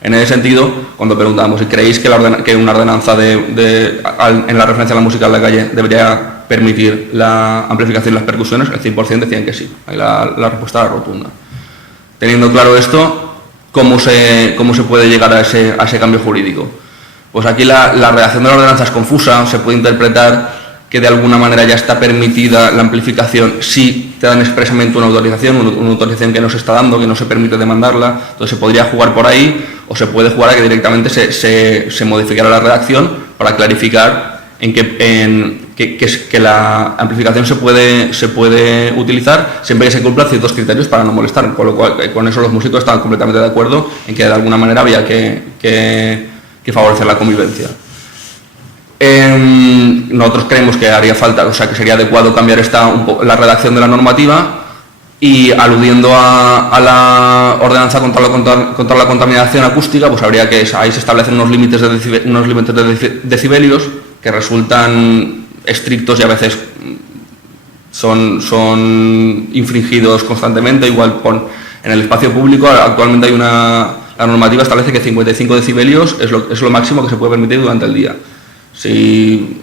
En ese sentido, cuando preguntábamos si creéis que una ordenanza en la referencia a la música en la calle debería permitir la amplificación y las percusiones, el 100% decían que sí. Ahí la respuesta era rotunda. Teniendo claro esto, ¿cómo se puede llegar a ese cambio jurídico? Pues aquí la redacción de la ordenanza es confusa, se puede interpretar que de alguna manera ya está permitida la amplificación si te dan expresamente una autorización que no se está dando, que no se permite demandarla. Entonces se podría jugar por ahí, o se puede jugar a que directamente se modificara la redacción para clarificar que la amplificación se puede utilizar siempre que se cumplan ciertos criterios para no molestar, con lo cual con eso los músicos estaban completamente de acuerdo en que de alguna manera había que favorecer la convivencia. Nosotros creemos que haría falta, o sea, que sería adecuado cambiar la redacción de la normativa, y aludiendo a la ordenanza contra la contaminación acústica, pues habría que ahí se establecen unos límites de decibelios que resultan estrictos y a veces son infringidos constantemente. Igual En el espacio público actualmente hay la normativa establece que 55 decibelios es lo máximo que se puede permitir durante el día. Si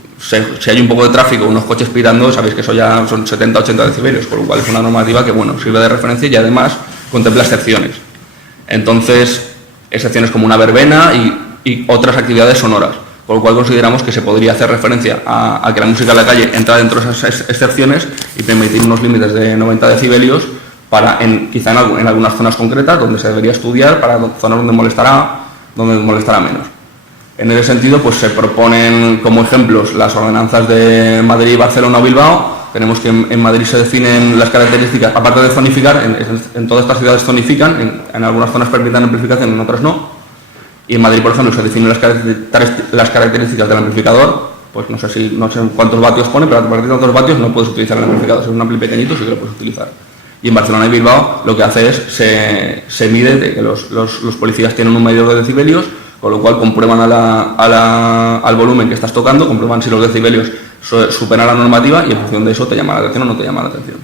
hay un poco de tráfico, unos coches pirando, sabéis que eso ya son 70-80 decibelios, por lo cual es una normativa que sirve de referencia y además contempla excepciones. Entonces, excepciones como una verbena y otras actividades sonoras, por lo cual consideramos que se podría hacer referencia a que la música en la calle entra dentro de esas excepciones y permitir unos límites de 90 decibelios quizá en algunas zonas concretas donde se debería estudiar, para zonas donde molestará menos. En ese sentido, pues se proponen como ejemplos las ordenanzas de Madrid, Barcelona o Bilbao. Tenemos que en Madrid se definen las características, aparte de zonificar, en todas estas ciudades zonifican, en algunas zonas permiten amplificación, en otras no. Y en Madrid, por ejemplo, se definen las características del amplificador, pues no sé cuántos vatios pone, pero a partir de cuántos vatios no puedes utilizar el amplificador. Si es un ampli pequeñito, sí que lo puedes utilizar. Y en Barcelona y Bilbao lo que hace es, se mide de que los policías tienen un medidor de decibelios, con lo cual comprueban al volumen que estás tocando, comprueban si los decibelios superan la normativa y en función de eso te llama la atención o no te llama la atención.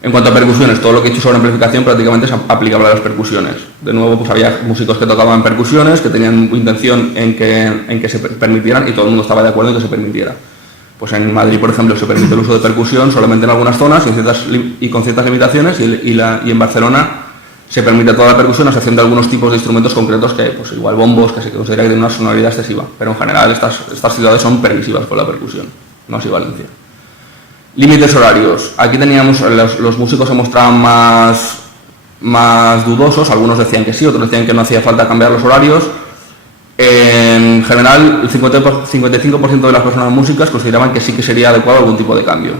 En cuanto a percusiones, todo lo que he hecho sobre amplificación prácticamente es aplicable a las percusiones. De nuevo, pues había músicos que tocaban percusiones, que tenían intención en que se permitieran y todo el mundo estaba de acuerdo en que se permitiera. Pues en Madrid, por ejemplo, se permite el uso de percusión solamente en algunas zonas y con ciertas limitaciones, y en Barcelona se permite toda la percusión a excepción de algunos tipos de instrumentos concretos que, pues igual bombos, que se considera que tienen una sonoridad excesiva, pero en general estas ciudades son permisivas por la percusión, no así Valencia. Límites horarios. Aquí teníamos, los músicos se mostraban más dudosos, algunos decían que sí, otros decían que no hacía falta cambiar los horarios. En general, el 55% de las personas músicas consideraban que sí que sería adecuado algún tipo de cambio.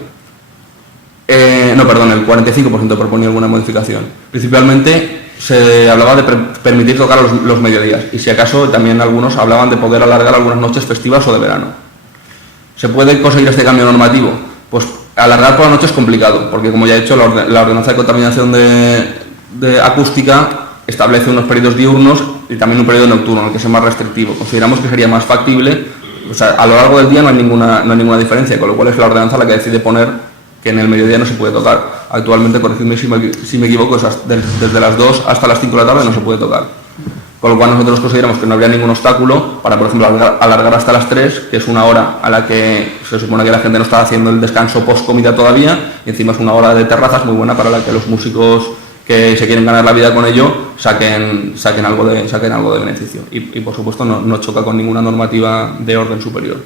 El 45% proponía alguna modificación. Principalmente se hablaba de permitir tocar los mediodías y si acaso también algunos hablaban de poder alargar algunas noches festivas o de verano. ¿Se puede conseguir este cambio normativo? Pues alargar por la noche es complicado, porque como ya he dicho, la ordenanza de contaminación de acústica establece unos periodos diurnos y también un periodo nocturno, el que es más restrictivo. Consideramos que sería más factible, o sea, a lo largo del día no hay ninguna diferencia, con lo cual es la ordenanza la que decide poner que en el mediodía no se puede tocar. Actualmente, corregidme si me equivoco, desde las 2 hasta las 5 de la tarde no se puede tocar. Con lo cual nosotros consideramos que no habría ningún obstáculo para, por ejemplo, alargar hasta las 3, que es una hora a la que se supone que la gente no está haciendo el descanso post-comida todavía, y encima es una hora de terrazas muy buena para la que los músicos que se quieren ganar la vida con ello saquen algo de beneficio. Y por supuesto no choca con ninguna normativa de orden superior.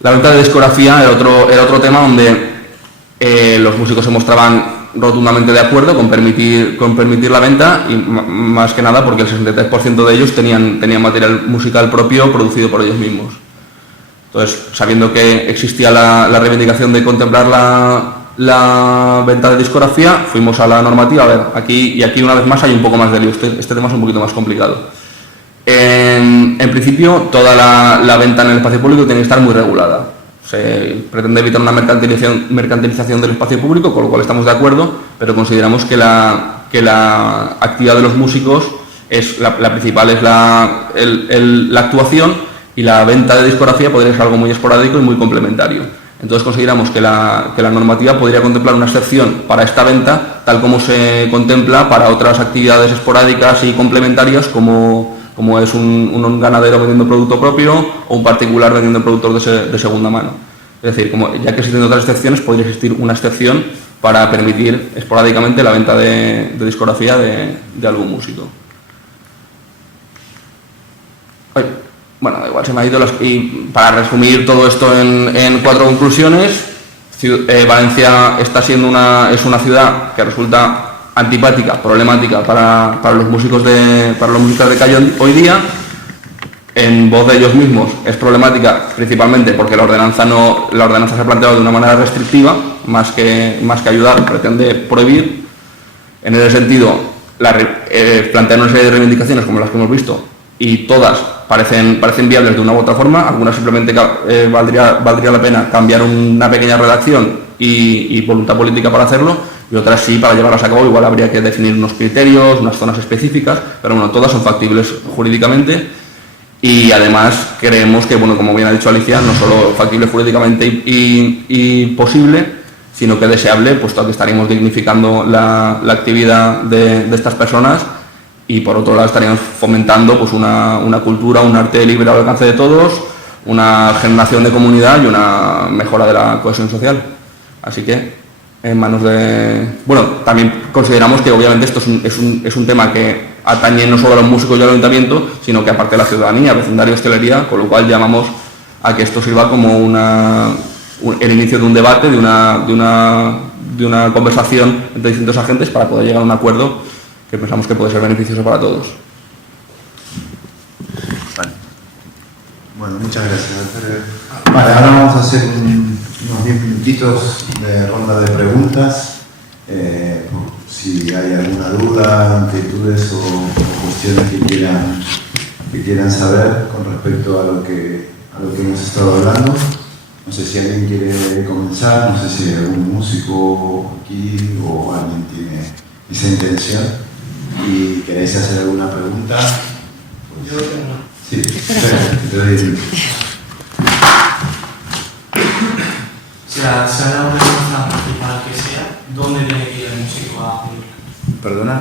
La venta de discografía era otro tema donde los músicos se mostraban rotundamente de acuerdo con permitir la venta, y más que nada porque el 63% de ellos tenían material musical propio producido por ellos mismos. Entonces, sabiendo que existía la reivindicación de contemplar la venta de discografía, fuimos a la normativa. A ver, aquí una vez más hay un poco más de lío, este tema es un poquito más complicado. En principio, toda la venta en el espacio público tiene que estar muy regulada. Se pretende evitar una mercantilización del espacio público, con lo cual estamos de acuerdo, pero consideramos que la actividad de los músicos la principal es la actuación, y la venta de discografía podría ser algo muy esporádico y muy complementario. Entonces consideramos que la normativa podría contemplar una excepción para esta venta, tal como se contempla para otras actividades esporádicas y complementarias, como es un ganadero vendiendo producto propio o un particular vendiendo productos de segunda mano. Es decir, ya que existen otras excepciones, podría existir una excepción para permitir esporádicamente la venta de discografía de algún músico. Bueno, da igual, se me ha ido y para resumir todo esto en 4 conclusiones, Valencia es una ciudad que resulta antipática, problemática para los músicos de calle hoy día. En voz de ellos mismos es problemática principalmente porque la ordenanza se ha planteado de una manera restrictiva, más que ayudar, pretende prohibir. En ese sentido, plantean una serie de reivindicaciones como las que hemos visto, y todas parecen viables de una u otra forma. Algunas simplemente valdría la pena cambiar una pequeña redacción y voluntad política para hacerlo, y otras sí, para llevarlas a cabo igual habría que definir unos criterios, unas zonas específicas, pero bueno, todas son factibles jurídicamente, y además creemos que, bueno, como bien ha dicho Alicia, no solo factible jurídicamente y posible, sino que deseable, puesto que estaríamos dignificando la actividad de estas personas, y por otro lado estaríamos fomentando pues una cultura, un arte libre al alcance de todos, una generación de comunidad y una mejora de la cohesión social. Así que en manos de... Bueno, también consideramos que obviamente esto es un tema que atañe no solo a los músicos y al ayuntamiento, sino que aparte de la ciudadanía, vecindario, hostelería, con lo cual llamamos a que esto sirva como el inicio de un debate, de una conversación entre distintos agentes para poder llegar a un acuerdo que pensamos que puede ser beneficioso para todos. Vale. Bueno, muchas gracias. Vale, ahora vamos a hacer unos 10 minutitos de ronda de preguntas. Si hay alguna duda, inquietudes o cuestiones que quieran saber con respecto a lo que hemos estado hablando. No sé si alguien quiere comenzar, no sé si hay algún músico aquí o alguien tiene esa intención y queréis hacer alguna pregunta. Pues, yo tengo. Sí, te doy el... Si hay una pregunta principal que sea, ¿dónde tiene que ir el músico a pedir? ¿Perdona?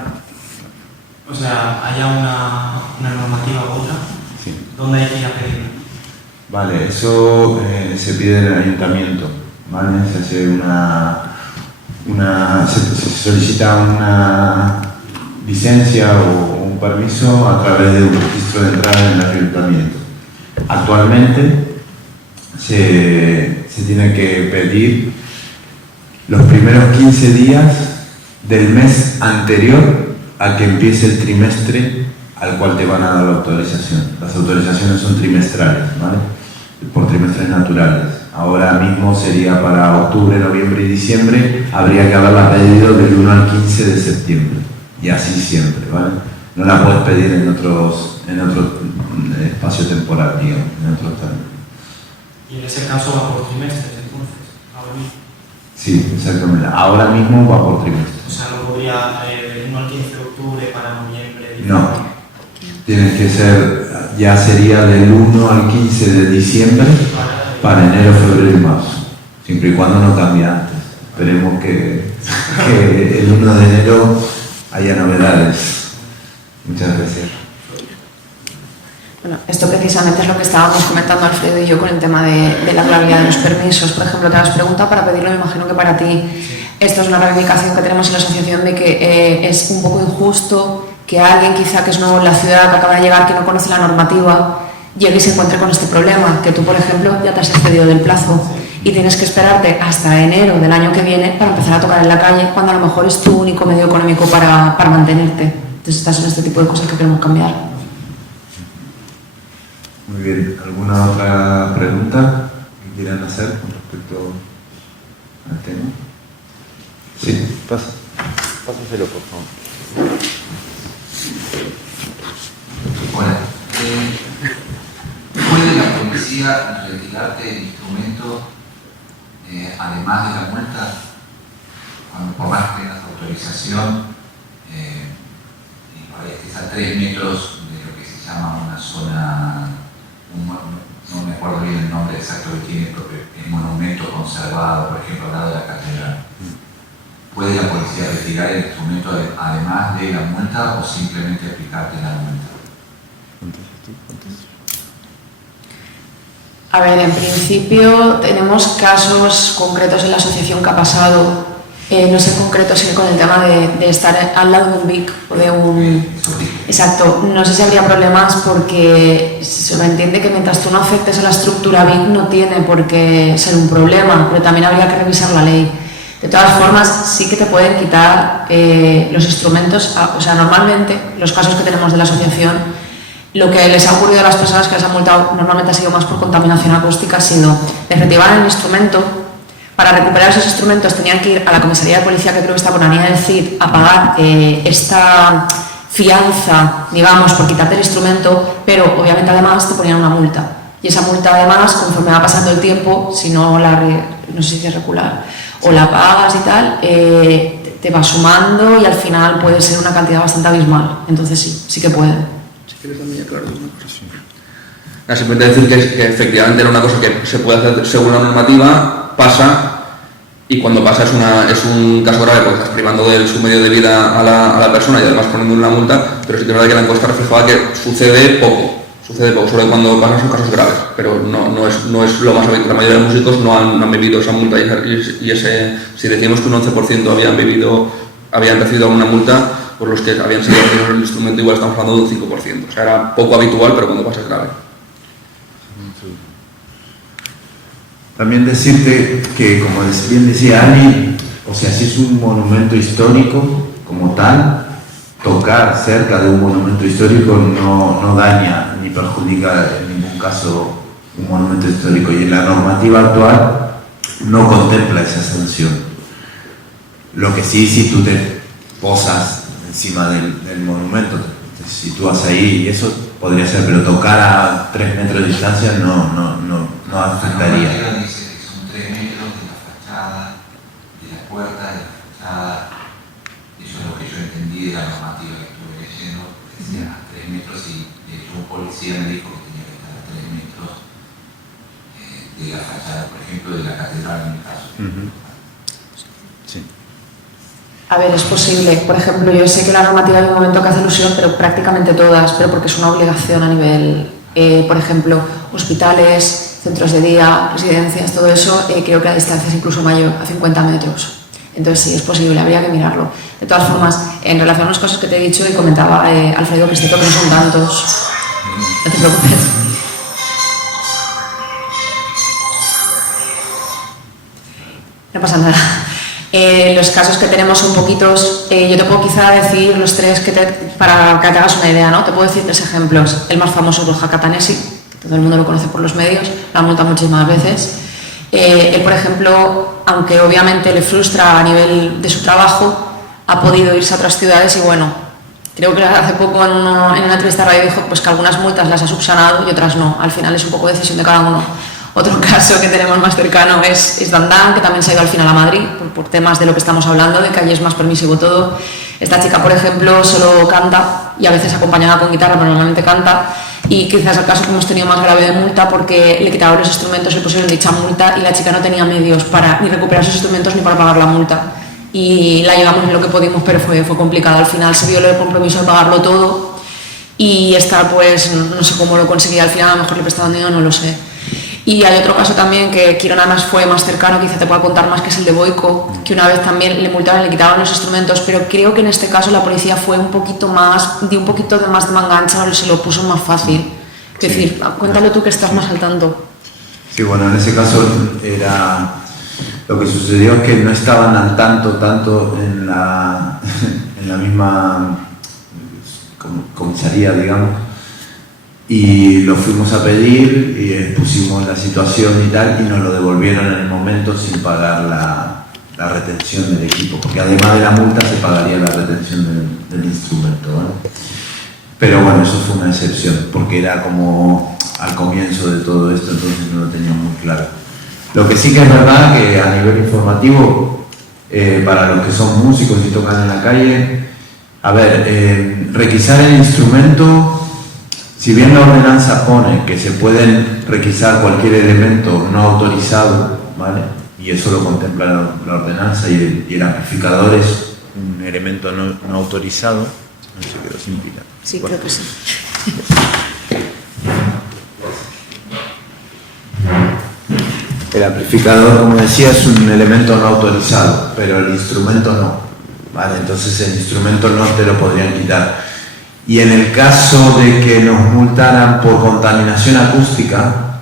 O sea, haya una normativa u otra, Sí. ¿dónde hay que ir a pedir? Vale, eso se pide en el ayuntamiento, ¿vale? Se hace se solicita una licencia o un permiso a través de un registro de entrada en el ayuntamiento. Actualmente se tiene que pedir los primeros 15 días del mes anterior a que empiece el trimestre al cual te van a dar la autorización. Las autorizaciones son trimestrales, ¿vale? Por trimestres naturales. Ahora mismo sería para octubre, noviembre y diciembre, habría que haberla pedido del 1 al 15 de septiembre. Y así siempre, ¿vale? No la puedes pedir en otro espacio temporal, digamos, en otro término. Y en ese caso va por trimestres, entonces, ahora mismo. Sí, exactamente. Ahora mismo va por trimestre. O sea, no podría del 1 al 15 de octubre para noviembre. No. Tienes que ser, ya sería del 1 al 15 de diciembre para enero, febrero y marzo. Siempre y cuando no cambie antes. Esperemos que el 1 de enero haya novedades. Muchas gracias. Bueno, esto precisamente es lo que estábamos comentando Alfredo y yo con el tema de la claridad de los permisos. Por ejemplo, te has preguntado para pedirlo, me imagino que para ti esto es una reivindicación que tenemos en la asociación de que es un poco injusto que alguien quizá que es nuevo en la ciudad, que acaba de llegar, que no conoce la normativa, llegue y se encuentre con este problema, que tú, por ejemplo, ya te has excedido del plazo y tienes que esperarte hasta enero del año que viene para empezar a tocar en la calle, cuando a lo mejor es tu único medio económico para mantenerte. Entonces estás en este tipo de cosas que queremos cambiar. Muy bien. ¿Alguna otra pregunta que quieran hacer con respecto al tema? Sí, pásaselo, por favor. Hola. ¿Puede la policía retirarte el instrumento además de la multa? Cuando por más que tengas autorización y por ahí estés a 3 metros de lo que se llama una zona, no me acuerdo bien el nombre exacto que tiene, el monumento conservado, por ejemplo, al lado de la catedral. ¿Puede la policía retirar el instrumento además de la multa o simplemente aplicarte la multa? A ver, en principio tenemos casos concretos en la asociación que ha pasado, no sé en concreto si con el tema de estar al lado de un BIC o de un... Exacto, no sé si habría problemas porque se entiende que mientras tú no afectes a la estructura BIC no tiene por qué ser un problema, pero también habría que revisar la ley. De todas formas, sí que te pueden quitar los instrumentos, o sea, normalmente los casos que tenemos de la asociación, lo que les ha ocurrido a las personas que les han multado normalmente ha sido más por contaminación acústica, ha sido les retiraban el instrumento, para recuperar esos instrumentos tenían que ir a la comisaría de policía, que creo que está por la línea del CID, a pagar esta fianza, digamos, por quitarte el instrumento, pero obviamente además te ponían una multa. Y esa multa además, conforme va pasando el tiempo, si no no sé si es regular, o la pagas y tal, te va sumando y al final puede ser una cantidad bastante abismal. Entonces sí que puede. Simplemente decir que efectivamente era una cosa que se puede hacer según la normativa, pasa y cuando pasa es un caso grave porque estás privando de su medio de vida a la persona y además poniendo una multa, pero sí que es verdad que la encuesta reflejaba que sucede poco, sobre cuando pasan son casos graves, pero no es lo más habitual. La mayoría de los músicos no han bebido esa multa y si decíamos que un 11% habían recibido alguna multa, pues los que habían sido recibidos el instrumento igual estamos hablando de un 5%, o sea, era poco habitual, pero cuando pasa es grave. También decirte que, como bien decía Ani, o sea, si es un monumento histórico como tal, tocar cerca de un monumento histórico no daña ni perjudica en ningún caso un monumento histórico, y en la normativa actual no contempla esa sanción. Lo que sí, si tú te posas encima del monumento, te sitúas ahí, y eso podría ser, pero tocar a 3 metros de distancia no afectaría. La normativa dice que son 3 metros de la fachada, de la puerta, de la fachada. Eso es lo que yo entendí de la normativa que estuve leyendo, que decía a 3 metros, y de hecho un policía me dijo que tenía que estar a 3 metros de la fachada, por ejemplo, de la catedral en mi caso. Sí. A ver, es posible. Por ejemplo, yo sé que la normativa hay un momento que hace alusión, pero prácticamente todas, pero porque es una obligación a nivel, por ejemplo, hospitales, centros de día, residencias, todo eso, creo que la distancia es incluso mayor, a 50 metros. Entonces sí, es posible, habría que mirarlo. De todas formas, en relación a las cosas que te he dicho y comentaba Alfredo, que es cierto que no son tantos, no te preocupes. No pasa nada. Los casos que tenemos son poquitos. Yo te puedo quizá decir los 3 para que te hagas una idea, ¿no? Te puedo decir 3 ejemplos. El más famoso es Borja Catanesi, que todo el mundo lo conoce por los medios, la multa muchísimas veces. Él, por ejemplo, aunque obviamente le frustra a nivel de su trabajo, ha podido irse a otras ciudades y bueno, creo que hace poco en una entrevista radio dijo pues que algunas multas las ha subsanado y otras no. Al final es un poco decisión de cada uno. Otro caso que tenemos más cercano es Dandán, que también se ha ido al final a Madrid por temas de lo que estamos hablando, de que allí es más permisivo todo. Esta chica, por ejemplo, solo canta y a veces acompañada con guitarra, pero normalmente canta. Y quizás el caso que hemos tenido más grave de multa porque le quitaron los instrumentos, le pusieron dicha multa y la chica no tenía medios para ni recuperar sus instrumentos ni para pagar la multa. Y la llevamos en lo que pudimos, pero fue complicado. Al final se vio el compromiso de pagarlo todo y esta pues no sé cómo lo conseguía. Al final a lo mejor le prestaban dinero, no lo sé. Y hay otro caso también que Quirón además fue más cercano, quizá te pueda contar más, que es el de Boico, que una vez también le multaron, le quitaron los instrumentos, pero creo que en este caso la policía fue dio un poquito más de manga ancha, se lo puso más fácil. Es decir, cuéntalo tú que estás más al tanto. Sí, bueno, en ese caso lo que sucedió es que no estaban al tanto en la misma comisaría, digamos, y lo fuimos a pedir y expusimos la situación y tal, y nos lo devolvieron en el momento sin pagar la retención del equipo, porque además de la multa se pagaría la retención del instrumento, ¿vale? Pero bueno, eso fue una excepción, porque era como al comienzo de todo esto, entonces no lo tenía muy claro. Lo que sí que es verdad que a nivel informativo, para los que son músicos y tocan en la calle, a ver, requisar el instrumento. Si bien la ordenanza pone que se pueden requisar cualquier elemento no autorizado, ¿vale? Y eso lo contempla la ordenanza, y el amplificador es un elemento no autorizado. No se quedó sin pila. Sí, bueno. creo que sí. El amplificador, como decía, es un elemento no autorizado, pero el instrumento no, ¿vale? Entonces el instrumento no te lo podrían quitar. Y en el caso de que nos multaran por contaminación acústica,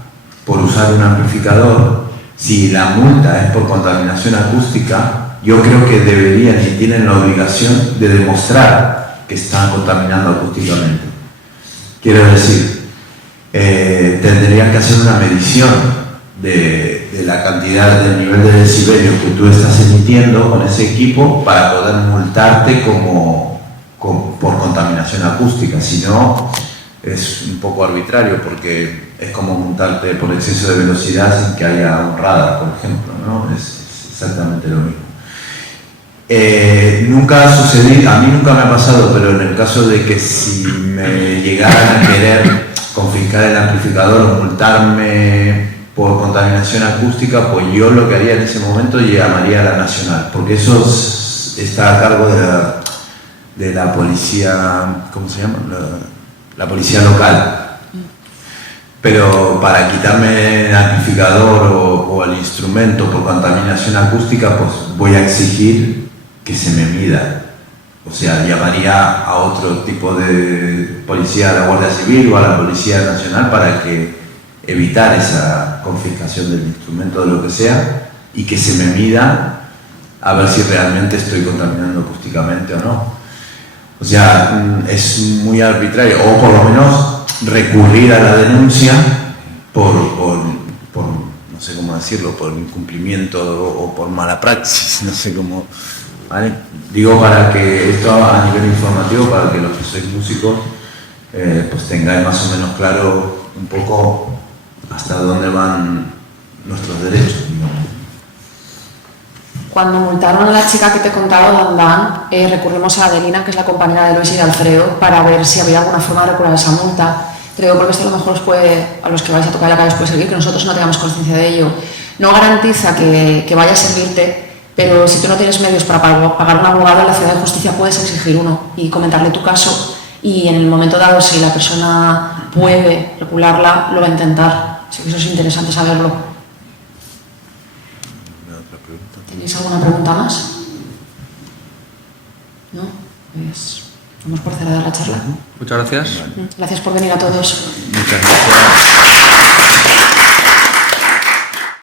por usar un amplificador, si la multa es por contaminación acústica, yo creo que deberían y tienen la obligación de demostrar que están contaminando acústicamente. Quiero decir, tendrían que hacer una medición de la cantidad, del nivel de decibelios que tú estás emitiendo con ese equipo para poder multarte por contaminación acústica. Si no, es un poco arbitrario, porque es como multarte por exceso de velocidad sin que haya un radar, por ejemplo, ¿no? Es exactamente lo mismo. Nunca ha sucedido, a mí nunca me ha pasado, pero en el caso de que si me llegaran a querer confiscar el amplificador o multarme por contaminación acústica, pues yo lo que haría en ese momento llamaría a la nacional, porque eso está a cargo de la policía, ¿cómo se llama? La policía local. Pero para quitarme el amplificador o el instrumento por contaminación acústica, pues voy a exigir que se me mida. O sea, llamaría a otro tipo de policía, a la Guardia Civil o a la Policía Nacional para que evitar esa confiscación del instrumento, de lo que sea, y que se me mida a ver si realmente estoy contaminando acústicamente o no. O sea, es muy arbitrario, o por lo menos recurrir a la denuncia por no sé cómo decirlo, por incumplimiento o por mala praxis, no sé cómo, ¿vale? Digo, para que esto a nivel informativo, para que los que sois músicos pues tengáis más o menos claro un poco hasta dónde van nuestros derechos, digamos. Cuando multaron a la chica que te he contado, Dan, recurrimos a Adelina, que es la compañera de Luis y de Alfredo, para ver si había alguna forma de recuperar esa multa. Te digo porque esto a lo mejor os puede, a los que vais a tocar la calle os puede servir, que nosotros no tengamos conciencia de ello. No garantiza que vaya a servirte, pero si tú no tienes medios para pagar un abogado, en la Ciudad de Justicia puedes exigir uno y comentarle tu caso, y en el momento dado, si la persona puede regularla, lo va a intentar. Así que eso es interesante saberlo. ¿Tenéis alguna pregunta más? ¿No? Pues vamos por cerrar la charla. Muchas gracias. Gracias por venir a todos. Muchas gracias.